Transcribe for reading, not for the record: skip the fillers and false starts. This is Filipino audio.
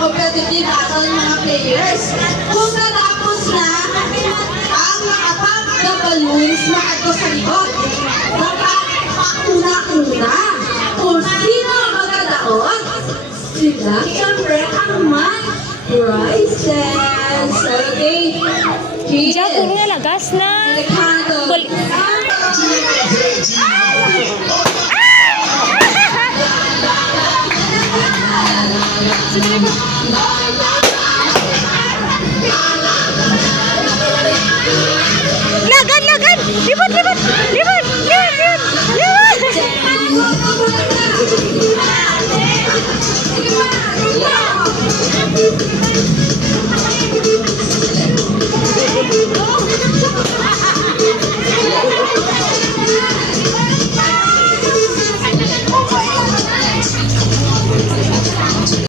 competitive battle ng mga players. Kung natapos na ang nakatap na balloons makadto sa likod, dapat pauna-una kung sino ang magkadaot, sila siyempre ang may prizes. Okay? Diyan, kung nga lagas na. Lagan, lagan! Libot, libot! Libot! Libot! Libot! Libot!